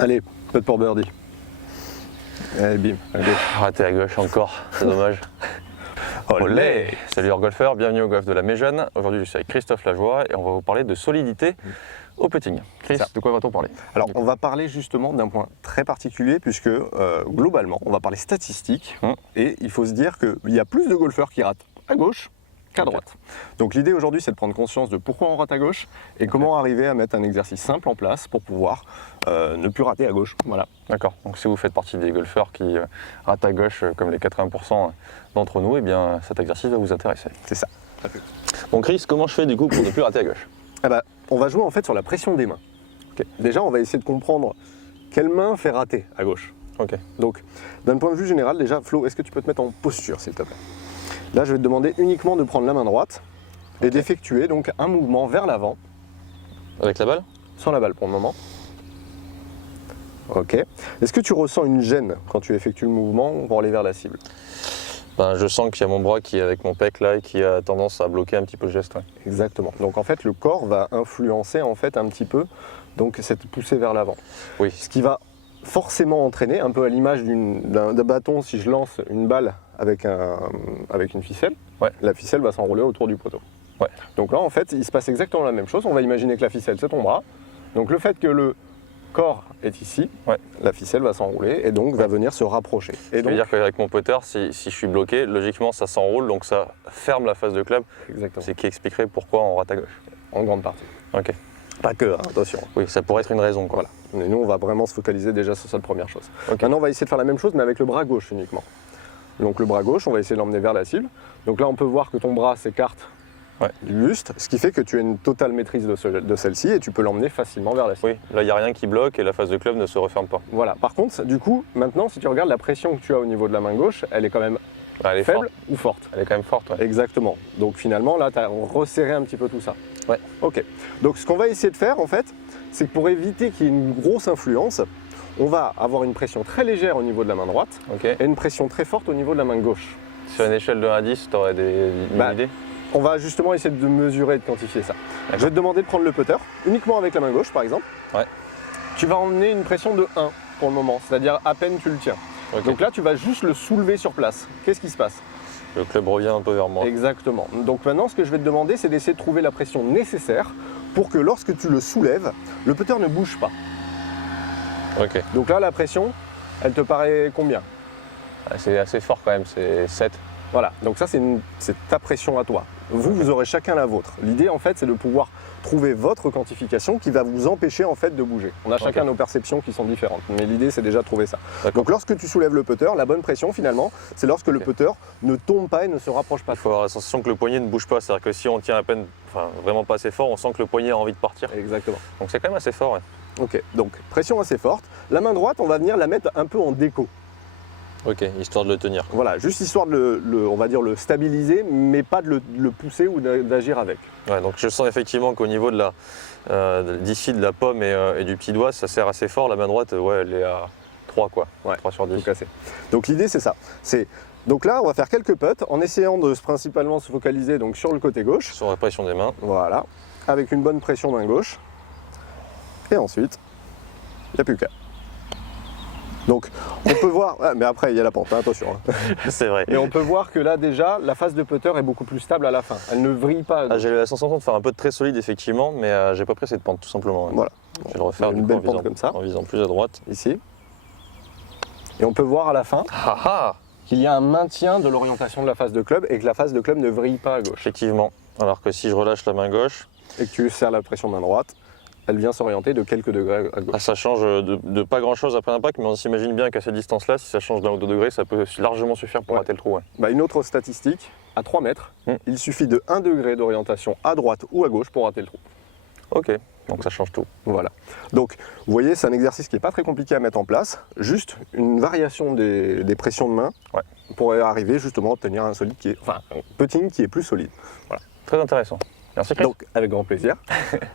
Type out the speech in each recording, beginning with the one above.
Allez, putt pour birdie. Allez, bim, à gauche. Raté à gauche encore, c'est dommage. Olé. Salut les golfeurs, bienvenue au golf de la Méjeune. Aujourd'hui je suis avec Christophe Lajoie et on va vous parler de solidité au putting. Chris, de quoi va-t-on parler? Alors on va parler justement d'un point très particulier puisque globalement on va parler statistiques et il faut se dire qu'il y a plus de golfeurs qui ratent à gauche qu'à droite. Donc l'idée aujourd'hui c'est de prendre conscience de pourquoi on rate à gauche et comment arriver à mettre un exercice simple en place pour pouvoir ne plus rater à gauche. Voilà. D'accord, donc si vous faites partie des golfeurs qui ratent à gauche comme les 80% d'entre nous, eh bien cet exercice va vous intéresser. C'est ça. Bon Chris, comment je fais du coup pour ne plus rater à gauche? On va jouer en fait sur la pression des mains. Déjà on va essayer de comprendre quelle main fait rater à gauche. Donc d'un point de vue général déjà, Flo, est-ce que tu peux te mettre en posture s'il te plaît? Là, je vais te demander uniquement de prendre la main droite et d'effectuer donc un mouvement vers l'avant. Avec la balle? Sans la balle pour le moment. Ok. Est-ce que tu ressens une gêne quand tu effectues le mouvement pour aller vers la cible? Je sens qu'il y a mon bras qui est avec mon pec là et qui a tendance à bloquer un petit peu le geste. Ouais. Exactement. Donc en fait, le corps va influencer en fait un petit peu donc cette poussée vers l'avant. Oui. Ce qui va forcément entraîner, un peu à l'image d'un bâton, si je lance une balle avec une ficelle, la ficelle va s'enrouler autour du poteau. Ouais. Donc là, en fait, il se passe exactement la même chose. On va imaginer que la ficelle, c'est ton bras. Donc le fait que le corps est ici, la ficelle va s'enrouler et donc va venir se rapprocher. Et donc, c'est-à-dire qu'avec mon putter, si je suis bloqué, logiquement, ça s'enroule, donc ça ferme la face de club. Exactement. C'est qui expliquerait pourquoi on rate à gauche. En grande partie. Ok. Pas que, hein, attention. Oui, ça pourrait être une raison. Quoi. Voilà. Et nous, on va vraiment se focaliser déjà sur cette première chose. Maintenant, on va essayer de faire la même chose, mais avec le bras gauche uniquement. Donc le bras gauche, on va essayer de l'emmener vers la cible. Donc là, on peut voir que ton bras s'écarte du buste, ce qui fait que tu as une totale maîtrise de celle-ci et tu peux l'emmener facilement vers la cible. Oui, là, il n'y a rien qui bloque et la face de club ne se referme pas. Voilà. Par contre, du coup, maintenant, si tu regardes la pression que tu as au niveau de la main gauche, elle est quand même faible forte. Ou forte? Elle est quand même forte. Ouais. Exactement. Donc finalement, là, tu as resserré un petit peu tout ça. Ouais. Ok. Donc ce qu'on va essayer de faire, en fait, c'est que pour éviter qu'il y ait une grosse influence, on va avoir une pression très légère au niveau de la main droite et une pression très forte au niveau de la main gauche. Sur une échelle de 1 à 10, tu aurais une idée? On va justement essayer de mesurer et de quantifier ça. Je vais te demander de prendre le putter, uniquement avec la main gauche par exemple. Tu vas emmener une pression de 1 pour le moment, c'est-à-dire à peine tu le tiens. Donc là, tu vas juste le soulever sur place. Qu'est-ce qui se passe? Le club revient un peu vers moi. Exactement. Donc maintenant, ce que je vais te demander, c'est d'essayer de trouver la pression nécessaire pour que lorsque tu le soulèves, le putter ne bouge pas. Donc là, la pression, elle te paraît combien? C'est assez fort quand même, c'est 7. Voilà, donc ça c'est ta pression à toi. Vous aurez chacun la vôtre. L'idée en fait c'est de pouvoir trouver votre quantification qui va vous empêcher en fait de bouger. On a chacun nos perceptions qui sont différentes, mais l'idée c'est déjà de trouver ça. Donc lorsque tu soulèves le putter, la bonne pression finalement, c'est lorsque le putter ne tombe pas et ne se rapproche pas. Il faut avoir la sensation que le poignet ne bouge pas, c'est-à-dire que si on tient à peine, vraiment pas assez fort, on sent que le poignet a envie de partir. Exactement. Donc c'est quand même assez fort. Ok, donc pression assez forte. La main droite, on va venir la mettre un peu en déco. Ok, histoire de le tenir. Voilà, juste histoire de on va dire le stabiliser, mais pas de le pousser ou d'agir avec. Ouais, donc je sens effectivement qu'au niveau de d'ici de la pomme et du petit doigt, ça serre assez fort. La main droite, elle est à 3 quoi. 3 sur 10. Tout cassé. Donc l'idée c'est ça. Donc là, on va faire quelques putts en essayant de principalement se focaliser donc sur le côté gauche. Sur la pression des mains. Voilà, avec une bonne pression main gauche. Et ensuite, il n'y a plus qu'à. Donc on peut voir, mais après il y a la pente, attention. C'est vrai. Et on peut voir que là déjà, la face de putter est beaucoup plus stable à la fin. Elle ne vrille pas. J'ai la sensation de faire un peu de très solide effectivement, mais j'ai pas pris cette pente tout simplement. Voilà. Je vais le refaire une belle pente comme ça. En visant plus à droite. Ici. Et on peut voir à la fin qu'il y a un maintien de l'orientation de la face de club et que la face de club ne vrille pas à gauche. Effectivement. Alors que si je relâche la main gauche... Et que tu serres la pression main droite, elle vient s'orienter de quelques degrés à gauche. Ça change de pas grand chose après l'impact, mais on s'imagine bien qu'à cette distance-là, si ça change d'1 ou 2 degrés, ça peut largement suffire pour rater le trou. Une autre statistique, à 3 mètres, il suffit de 1 degré d'orientation à droite ou à gauche pour rater le trou. Ok, donc ça change tout. Voilà. Donc, vous voyez, c'est un exercice qui n'est pas très compliqué à mettre en place, juste une variation des pressions de main pour arriver justement à obtenir un putting qui est plus solide. Voilà. Très intéressant. Merci Chris. Donc avec grand plaisir.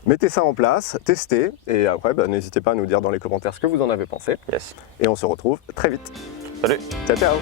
Mettez ça en place, testez et après n'hésitez pas à nous dire dans les commentaires ce que vous en avez pensé. Yes. Et on se retrouve très vite. Salut. Ciao ciao.